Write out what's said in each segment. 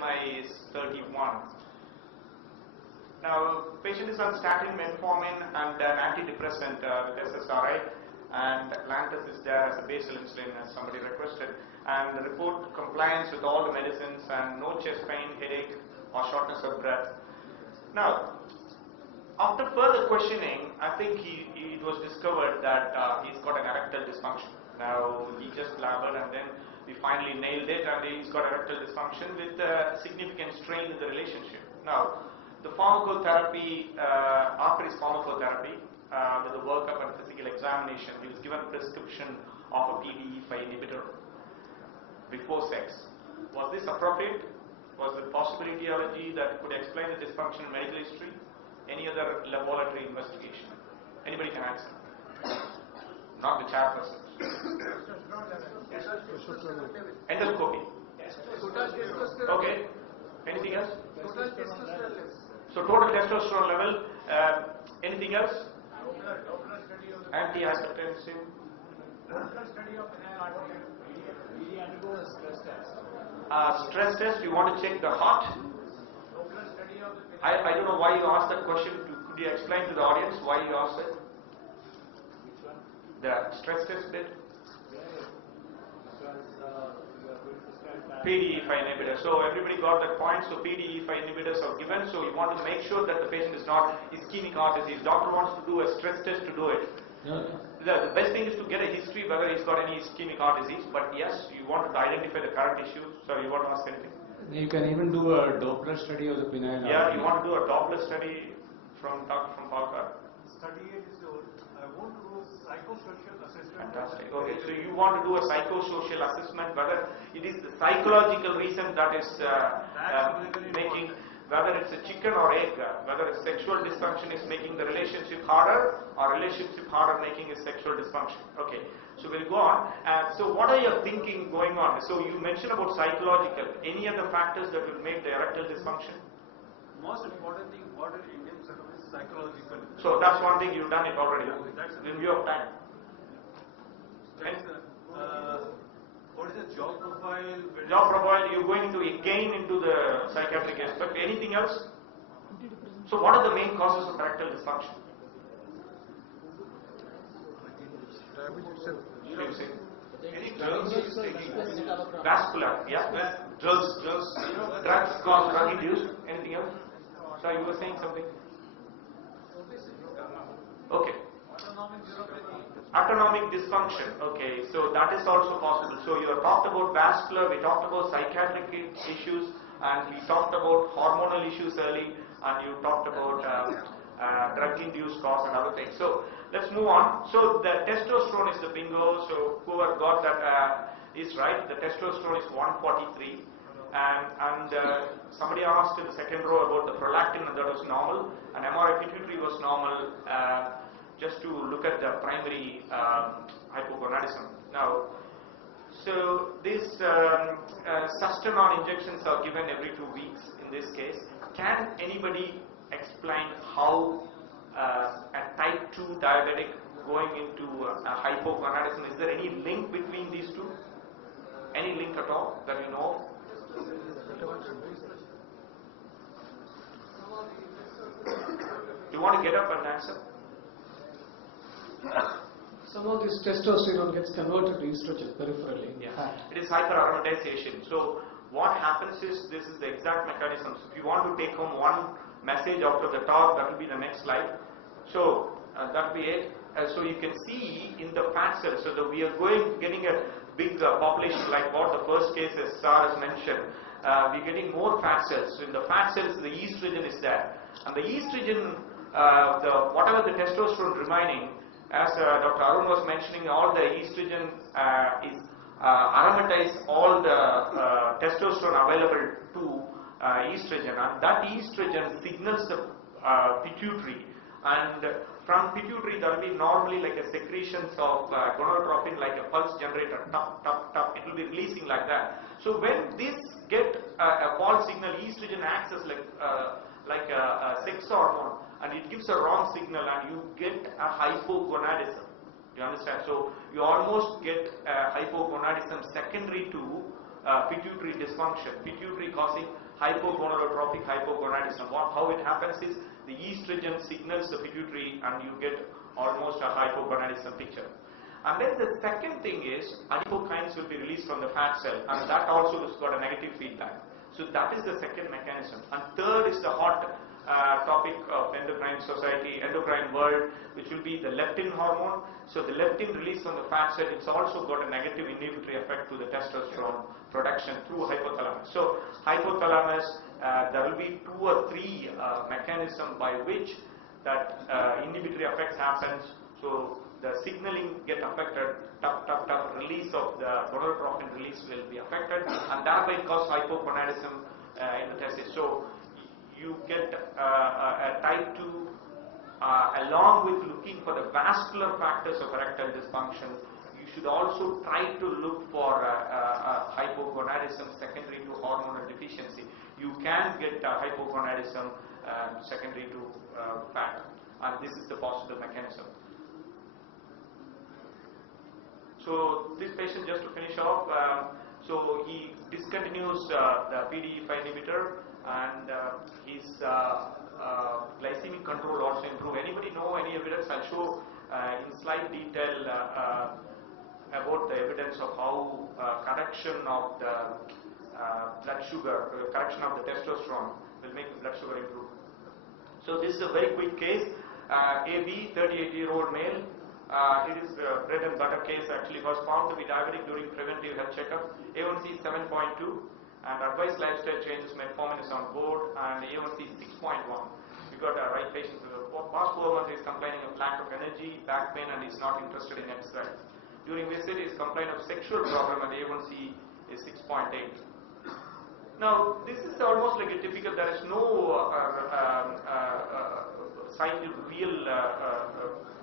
BMI is 31. Now, patient is on statin, metformin, and an antidepressant with SSRI, and Lantus is there as a basal insulin, as somebody requested, and the report compliance with all the medicines and no chest pain, headache, or shortness of breath. Now, after further questioning, I think it was discovered that he's got an erectile dysfunction. Now, he just blabbered, and then we finally nailed it, and he's got erectile dysfunction with significant strain in the relationship. Now, the pharmacotherapy, after his pharmacotherapy, with the workup and physical examination, he was given a prescription of a PDE5 inhibitor before sex. Was this appropriate? Was the possibility that could explain the dysfunction in medical history? Any other laboratory investigation? Anybody can answer. Not the chairperson. Endoscopy. Okay. Anything else? So total testosterone level. Anything else? Antihypertensive. Stress test. You want to check the heart? I don't know why you asked that question. Could you explain to the audience why you asked it? The stress test bit? PDE5 inhibitor. So everybody got that point. So PDE5 inhibitors are given. So you want to make sure that the patient is not ischemic heart disease. Doctor wants to do a stress test to do it. The best thing is to get a history whether he's got any ischemic heart disease. But yes, you want to identify the current issue. So you want to ask anything? You can even do a Doppler study of the penile. Yeah, you want to do a Doppler study from Palkar. Study is I want to do a psychosocial assessment. Fantastic. Okay, so you want to do a psychosocial assessment, whether it is the psychological reason that is making, whether it's a chicken or egg, whether a sexual dysfunction is making the relationship harder, or relationship harder making a sexual dysfunction. Okay, so we'll go on. So what are your thinking going on? So you mentioned about psychological. Any other factors that will make the erectile dysfunction? Most important thing, modern Indian circle is psychological. So that's one thing you've done it already. In view of time. What is the job profile? Job profile, you're going into again into the psychiatric aspect. Anything else? So what are the main causes of erectile dysfunction? Any drugs is taking? Vascular, yeah. Drugs. Drugs cause drug induced. Anything else? So you were saying something? Okay. Autonomic dysfunction. Okay, so that is also possible. So you have talked about vascular, we talked about psychiatric issues, and we talked about hormonal issues early, and you talked about drug-induced cause and other things. So let's move on. So the testosterone is the bingo. So whoever got that is right. The testosterone is 143, and somebody asked in the second row about the prolactin, and that was normal, and MRI pituitary was normal. Just to look at the primary hypogonadism. Now, so these sustanon injections are given every 2 weeks in this case. Can anybody explain how a type 2 diabetic going into a hypogonadism, is there any link between these two? Any link at all that you know of? Do you want to get up and answer? Some of this testosterone gets converted to estrogen peripherally. Yeah. It is hyperaromatization. So what happens is, this is the exact mechanism. So if you want to take home one message after the talk, that will be the next slide. So that will be it. So you can see in the fat cells, so that we are getting a big population like what the first case as Sar has mentioned. We're getting more fat cells. So in the fat cells, the estrogen is there. And the estrogen, whatever the testosterone remaining, as Dr. Arun was mentioning, all the estrogen is aromatized all the testosterone available to estrogen, and that estrogen signals the pituitary, and from pituitary there will be normally like a secretions of gonadotropin, like a pulse generator, tup, tup, tup, it will be releasing like that. So when this get a false signal, estrogen acts as like a sex hormone, and it gives a wrong signal, and you get a hypogonadism. You understand? So you almost get a hypogonadism secondary to pituitary dysfunction, pituitary causing hypogonadotrophic hypogonadism. How it happens is the estrogen signals the pituitary and you get almost a hypogonadism picture. And then the second thing is adipokines will be released from the fat cell, and that also has got a negative feedback. So that is the second mechanism. And third is the hot topic of endocrine society, endocrine world, which will be the leptin hormone. So the leptin released from the fat cell, it's also got a negative inhibitory effect to the testosterone production through hypothalamus. So hypothalamus, there will be 2 or 3 mechanisms by which that inhibitory effects happens. So the signaling get affected, release of the gonadotrophin release will be affected, and thereby cause hypogonadism in the testes. So you get a type 2 along with looking for the vascular factors of erectile dysfunction. You should also try to look for hypogonadism secondary to hormonal deficiency. You can get hypogonadism secondary to fat, and this is the possible mechanism. So this patient, just to finish off, so he discontinues the PDE5 inhibitor, and his glycemic control also improved. Anybody know any evidence? I'll show in slight detail about the evidence of how correction of the blood sugar, correction of the testosterone will make the blood sugar improve. So this is a very quick case. AB, 38-year-old male. It is a bread and butter case. Actually was found to be diabetic during preventive health checkup. A1C is 7.2 and advised lifestyle changes, metformin is on board, and A1C is 6.1. We got a right patient. Past 4 months he is complaining of lack of energy, back pain, and is not interested in exercise. During visit he is complaining of sexual problem and A1C is 6.8. Now this is almost like a typical, there is no real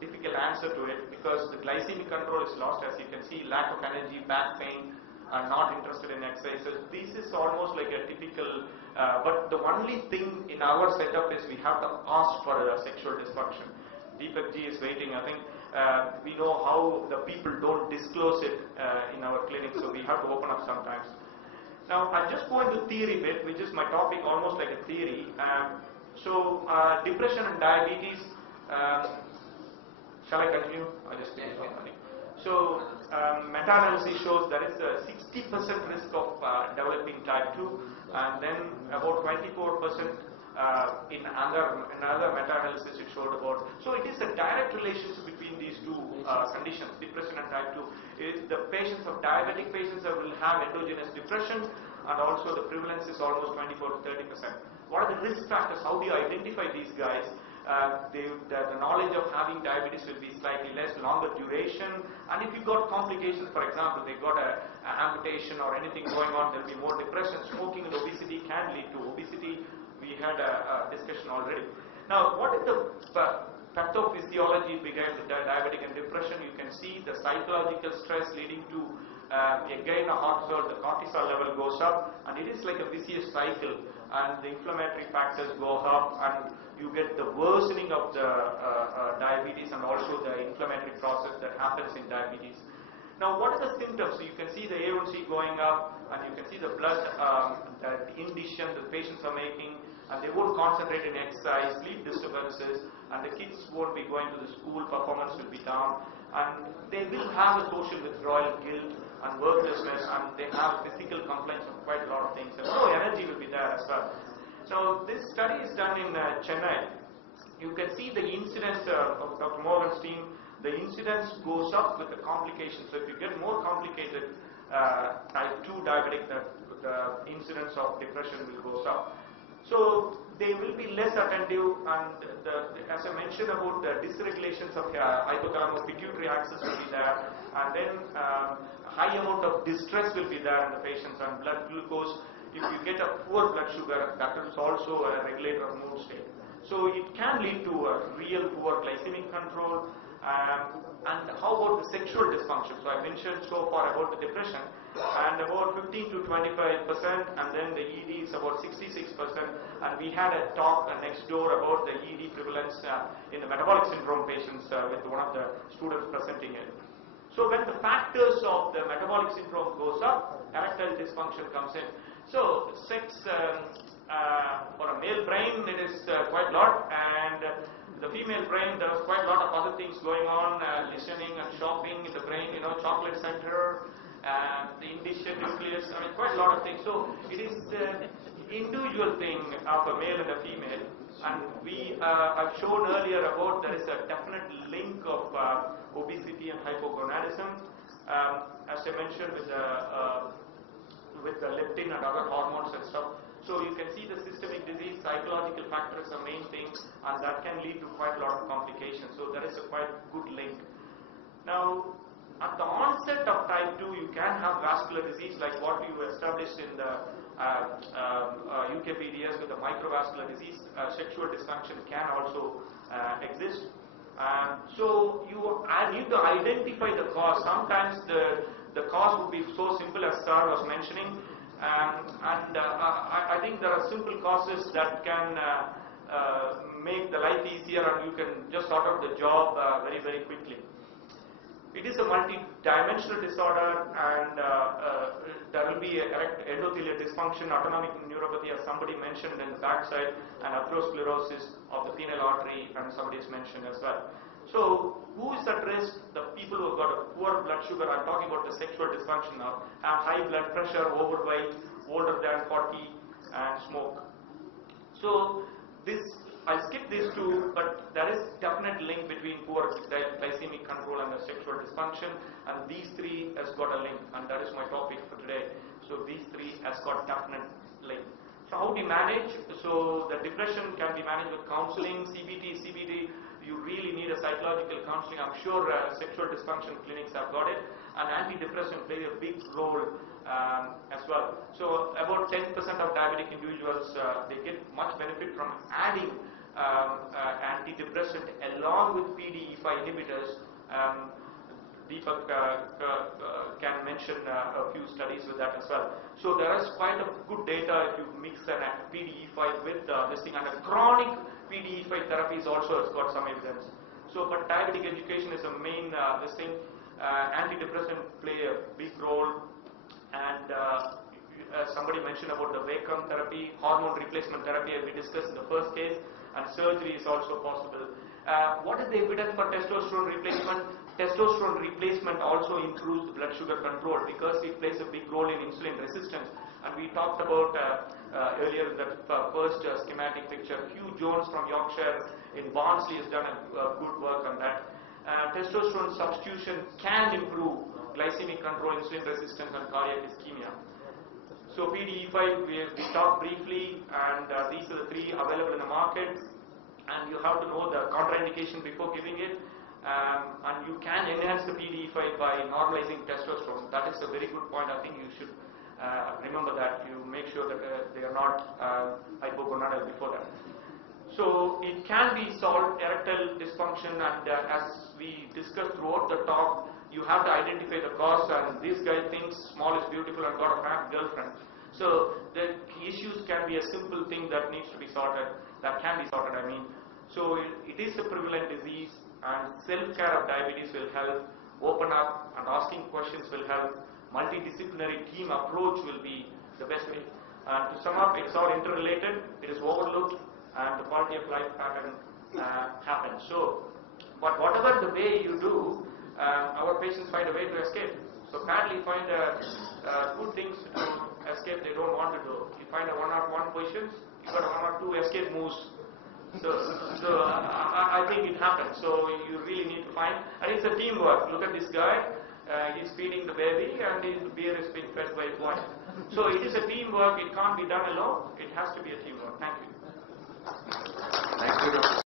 difficult answer to it, because the glycemic control is lost, as you can see, lack of energy, back pain, are not interested in exercise. So this is almost like a typical, but the only thing in our setup is we have to ask for a sexual dysfunction. Deepak ji is waiting. I think we know how the people don't disclose it in our clinic, so we have to open up sometimes. Now I'll just go into theory bit, which is my topic, almost like a theory. Depression and diabetes. Shall I continue? I just finish off. So meta-analysis shows there is a 60% risk of developing type 2, and then about 24% in another meta-analysis it showed about. So it is a direct relationship between these two conditions, depression and type 2. The patients of diabetic patients will have endogenous depression, and also the prevalence is almost 24 to 30%. What are the risk factors? How do you identify these guys? The knowledge of having diabetes will be slightly less, longer duration, and if you got complications, for example, they got a amputation or anything going on, there will be more depression. Smoking and obesity can lead to obesity. We had a discussion already. Now, what is the pathophysiology behind the diabetic and depression? You can see the psychological stress leading to again a cortisol level goes up, and it is like a vicious cycle, and the inflammatory factors go up, and you get the worsening of the diabetes and also the inflammatory process that happens in diabetes. Now, what are the symptoms? So you can see the A1C going up, and you can see the blood indication the patients are making, and they won't concentrate in exercise, sleep disturbances, and the kids won't be going to the school, performance will be down, and they will have a social withdrawal, guilt, and worthlessness, and they have physical complaints of quite a lot of things, and no energy will be there as well. So this study is done in Chennai. You can see the incidence of Dr. Morgan's team. The incidence goes up with the complications. So if you get more complicated type 2 diabetic, the incidence of depression will go up. So they will be less attentive, and as I mentioned about the dysregulations of hypothalamus pituitary axis will be there, and then high amount of distress will be there in the patients, and blood glucose. If you get a poor blood sugar, that is also a regulator of mood state. So it can lead to a real poor glycemic control. And how about the sexual dysfunction? So I mentioned so far about the depression, and about 15 to 25%, and then the ED is about 66%. And we had a talk next door about the ED prevalence in the metabolic syndrome patients with one of the students presenting it. So when the factors of the metabolic syndrome goes up, erectile dysfunction comes in. So sex for a male brain, it is quite a lot, and the female brain, there is quite a lot of other things going on, listening and shopping in the brain, chocolate center, the indicia nucleus, quite a lot of things. So it is the individual thing of a male and a female, and I've shown earlier about there is a definite link of obesity and hypogonadism, as I mentioned with the leptin and other hormones and stuff. So you can see the systemic disease, psychological factors are main things, and that can lead to quite a lot of complications. So there is a quite good link. Now, at the onset of type 2, you can have vascular disease like what we established in the UKPDS with the microvascular disease. Sexual dysfunction can also exist. So you need to identify the cause. Sometimes the cause would be so simple as Sir was mentioning. I think there are simple causes that can make the life easier, and you can just sort out the job very, very quickly. It is a multi-dimensional disorder, and there will be endothelial dysfunction, autonomic neuropathy, as somebody mentioned in the backside, and atherosclerosis of the penile artery, and somebody has mentioned as well. So, who is at risk? The people who have got a poor blood sugar, I'm talking about the sexual dysfunction now, have high blood pressure, overweight, older than 40, and smoke. So, I'll skip these two, but there is definite link between poor glycemic control and the sexual dysfunction, and these three has got a link, and that is my topic for today. So, these three has got definite link. So, how do you manage? So, the depression can be managed with counseling, CBD, you really need a psychological counseling. I'm sure sexual dysfunction clinics have got it, and antidepressant play a big role as well. So about 10% of diabetic individuals, they get much benefit from adding antidepressant along with PDE5 inhibitors. Deepak can mention a few studies with that as well. So there is quite a good data if you mix an PDE5 with this thing, and a chronic PDE5 therapies also has got some evidence. So, but diabetic education is a main this thing. Antidepressant play a big role, and somebody mentioned about the Wacom therapy, hormone replacement therapy, as we discussed in the first case, and surgery is also possible. What is the evidence for testosterone replacement? Testosterone replacement also improves the blood sugar control because it plays a big role in insulin resistance. And we talked about earlier in that first schematic picture, Hugh Jones from Yorkshire in Barnsley has done a good work on that. Testosterone substitution can improve glycemic control, insulin resistance, and cardiac ischemia. So PDE5 we talked briefly, and these are the three available in the market, and you have to know the contraindication before giving it. And you can enhance the PDE5 by normalizing testosterone. That is a very good point. I think you should remember that. You make sure that they are not hypogonadal before that. So it can be solved, erectile dysfunction, and as we discussed throughout the talk, you have to identify the cause, and this guy thinks small is beautiful and got a fat girlfriend. So the issues can be a simple thing that needs to be sorted, that can be sorted, I mean. So it is a prevalent disease, and self-care of diabetes will help, open up and asking questions will help, multidisciplinary team approach will be the best way. And to sum up, it's all interrelated, it is overlooked, and the quality of life pattern happens. So, but whatever the way you do, our patients find a way to escape. So badly find good things to escape they don't want to do. You find a 101 positions, you got a 1 or 2 escape moves. So I think it happens. So you really need to find, and it's a teamwork. Look at this guy, he's feeding the baby, and his beer is being fed by his wife. So it is a teamwork. It can't be done alone. It has to be a teamwork. Thank you. Thank you, Dr.